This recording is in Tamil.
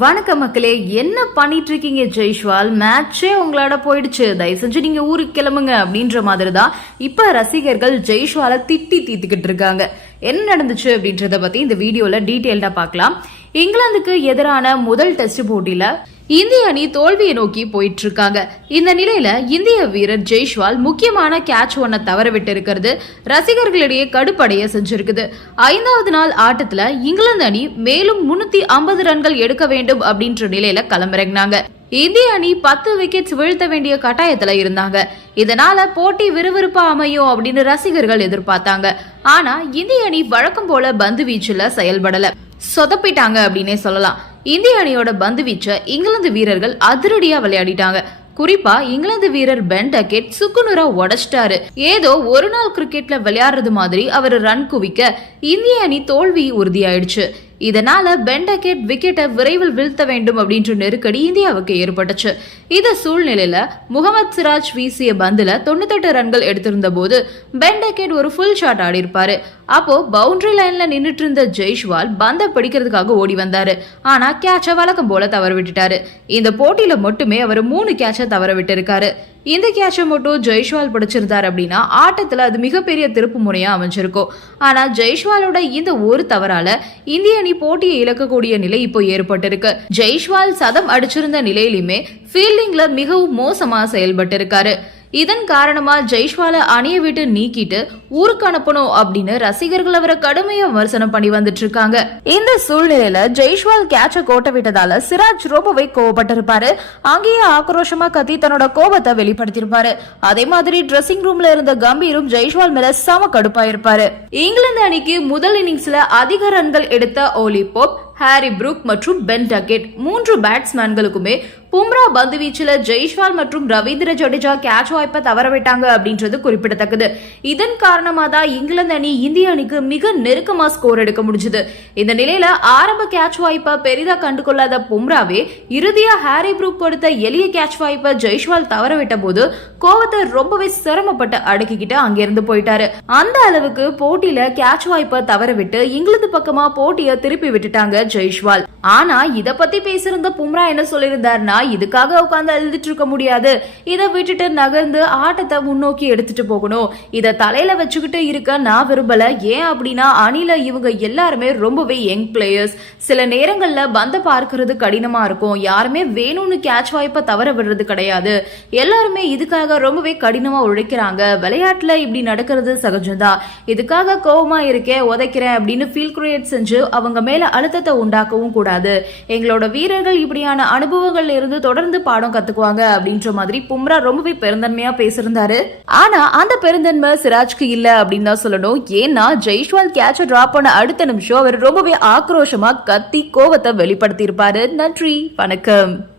வணக்கம் மக்களே என்ன பண்ணிட்டு இருக்கீங்க ஜெய்ஷ்வால்? மேட்சே உங்களோட போயிடுச்சு. தயவு செஞ்சு நீங்க ஊருக்கு கிளம்புங்க அப்படின்ற மாதிரி தான் இப்ப ரசிகர்கள் ஜெய்ஷ்வாலை திட்டி தீத்துக்கிட்டு இருக்காங்க. என்ன நடந்துச்சு அப்படின்றத பத்தி இந்த வீடியோல டீட்டெயில்டா பார்க்கலாம். இங்கிலாந்துக்கு எதிரான முதல் டெஸ்ட் போட்டியில இந்திய அணி தோல்வியை நோக்கி போயிட்டு இருக்காங்க இந்த நிலையில இந்திய வீரர் ஜெய்ஷ்வால் முக்கியமான கேட்ச் ஒன்ன தவற விட்டு இருக்கிறது ரசிகர்களிடையே கடுப்படைய செஞ்சிருக்குது. ஐந்தாவது நாள் ஆட்டத்துல இங்கிலாந்து அணி மேலும் முன்னூத்தி ஐம்பது ரன்கள் எடுக்க வேண்டும் அப்படின்ற நிலையில களமிறங்கினாங்க. இந்திய அணி பத்து விக்கெட்ஸ் வீழ்த்த வேண்டிய கட்டாயத்துல இருந்தாங்க. இதனால போட்டி விறுவிறுப்பா அமையும் அப்படின்னு ரசிகர்கள் எதிர்பார்த்தாங்க. ஆனா இந்திய அணி வழக்கம் போல பந்து வீச்சுல செயல்படல. சொதப்பிட்டாங்க அப்படின்னே சொல்லலாம். இந்திய அணியோட பந்து வீச்சை இங்கிலாந்து வீரர்கள் அதிரடியா விளையாடிட்டாங்க. குறிப்பா இங்கிலாந்து வீரர் பென் டக்கெட் சுக்குநூறா உடைச்சிட்டாரு. ஏதோ ஒரு நாள் கிரிக்கெட்ல விளையாடுறது மாதிரி அவர் ரன் குவிக்க இந்திய அணி தோல்வி உறுதியாயிடுச்சு. இதனால பெண்டகெட் விக்கெட்டை விரைவில் வீழ்த்த வேண்டும் அப்படின்ற நெருக்கடி இந்தியாவுக்கு ஏற்பட்டுச்சு. இந்த சூழ்நிலையில முகமது சிராஜ் வீசிய பந்துல தொண்ணூத்தெட்டு ரன்கள் எடுத்திருந்த போது பென் ஒரு ஃபுல் ஷாட் ஆடி இருப்பாரு அப்போ பவுண்டரி லைன்ல நின்றுட்டு இருந்த ஜெய்ஷ்வால் பந்தை பிடிக்கிறதுக்காக ஓடி வந்தாரு. ஆனா கேட்ச வழக்கம் போல தவற விட்டுட்டாரு இந்த போட்டியில மட்டுமே அவர் மூணு கேட்ச தவற விட்டு இருக்காரு இந்த கேட்சை மட்டும் ஜெய்ஷ்வால் பிடிச்சிருந்தார் அப்படின்னா ஆட்டத்தில் அது மிகப்பெரிய திருப்பு முறையாக அமைஞ்சிருக்கும். ஆனால் ஜெய்ஷ்வாலோட இந்த ஒரு தவறால இந்திய அணி போட்டியை இழக்கக்கூடிய நிலை இப்போ ஏற்பட்டிருக்கு. ஜெய்ஷ்வால் சதம் அடிச்சிருந்த நிலையிலுமே ஃபீல்டிங்ல மிகவும் மோசமாக செயல்பட்டிருக்காரு. இதன் காரணமா ஜெய்ஷ்வால அணியை விட்டு நீக்கிட்டு ஊருக்கு அனுப்பணும் அப்படின்னு ரசிகர்கள் அவரை கடுமையா விமர்சனம் பண்ணி வந்துட்டு இருக்காங்க. இந்த சூழ்நிலையில ஜெய்ஷ்வால் கேட்ச கோட்ட விட்டதால சிராஜ் ரொம்பவே கோவப்பட்டிருப்பாரு. அங்கேயே ஆக்ரோஷமா கத்தி தன்னோட கோபத்தை வெளிப்படுத்தியிருப்பாரு. அதே மாதிரி ட்ரெஸ்ஸிங் ரூம்ல இருந்த கம்பீரும் ஜெய்ஷ்வால் மேல சம கடுப்பா இருப்பாரு இங்கிலாந்து அணிக்கு முதல் இன்னிங்ஸ்ல அதிக ரன்கள் எடுத்த ஓலி போப் ஹாரி புரூக் மற்றும் பென் டக்கெட் மூன்று பேட்ஸ்மேன்களுக்குமே பும்ரா பந்து வீச்சில் ஜெய்ஷ்வால் மற்றும் ரவீந்திர ஜடேஜா கேட்ச் வாய்ப்பை தவறவிட்டாங்க அப்படின்றது குறிப்பிடத்தக்கது. இதன் காரணமாக தான் இங்கிலாந்து அணி இந்திய அணிக்கு மிக நெருக்கமா ஸ்கோர் எடுக்க முடிஞ்சது. இந்த நிலையில ஆரம்ப கேட்ச் வாய்ப்பை பெரிதா கண்டுகொள்ளாத பும்ராவே இறுதியா ஹாரி புரூக் கொடுத்த எளிய கேட்ச் வாய்ப்பை ஜெய்ஷ்வால் தவறவிட்ட போது கோவத்தை ரொம்பவே சிரமப்பட்டு அடக்கிக்கிட்டு அங்கிருந்து போயிட்டாரு. அந்த அளவுக்கு போட்டியில கேட்ச் வாய்ப்பை தவறவிட்டு இங்கிலாந்து பக்கமா போட்டியை திருப்பி விட்டுட்டாங்க ஜெய்ஷ்வால் ஆனா இத பத்தி பேசியிருந்த பும்ரா என்ன சொல்லியிருந்தாருன்னா இதுக்காக உட்காந்து அழுதுட்டு இருக்க முடியாது. இதை விட்டுட்டு நகர்ந்து ஆட்டத்தை முன்னோக்கி எடுத்துட்டு போகணும். இத தலையில வச்சுக்கிட்டு இருக்க நான் விரும்பல. ஏன் அப்படின்னா அணில இவங்க எல்லாருமே ரொம்பவே யங் பிளேயர்ஸ் சில நேரங்கள்ல பந்த பார்க்கறது கடினமா இருக்கும். யாருமே வேணும்னு கேட்ச் வாய்ப்பை தவற விடுறது கிடையாது. எல்லாருமே இதுக்காக ரொம்பவே கடினமா உழைக்கிறாங்க. விளையாட்டுல இப்படி நடக்கிறது சகஜம்தான். இதுக்காக கோபமா இருக்கேன் உதைக்கிறேன் அப்படின்னு ஃபீல் கிரியேட் செஞ்சு அவங்க மேல அழுத்தத்தை உண்டாக்கவும் கூடாது. எங்களோட வீரர்கள் இப்படியான அனுபவங்கள்ல இருந்து தொடர்ந்து பாடம் கத்துக்குவாங்க அப்படின்ற மாதிரி பும்ரா ரொம்பவே பெருந்தன்மையா பேசியிருந்தாரு. ஆனா அந்த பெருந்தன்மை சிராஜ்க்கு இல்ல அப்படின்னு தான் சொல்லணும். ஏன்னா ஜெய்ஷ்வால் கேட்ச டிராப் பண்ண அடுத்த நிமிஷம் அவர் ரொம்பவே ஆக்ரோஷமா கத்தி கோவத்தை வெளிப்படுத்தி இருப்பாரு நன்றி வணக்கம்.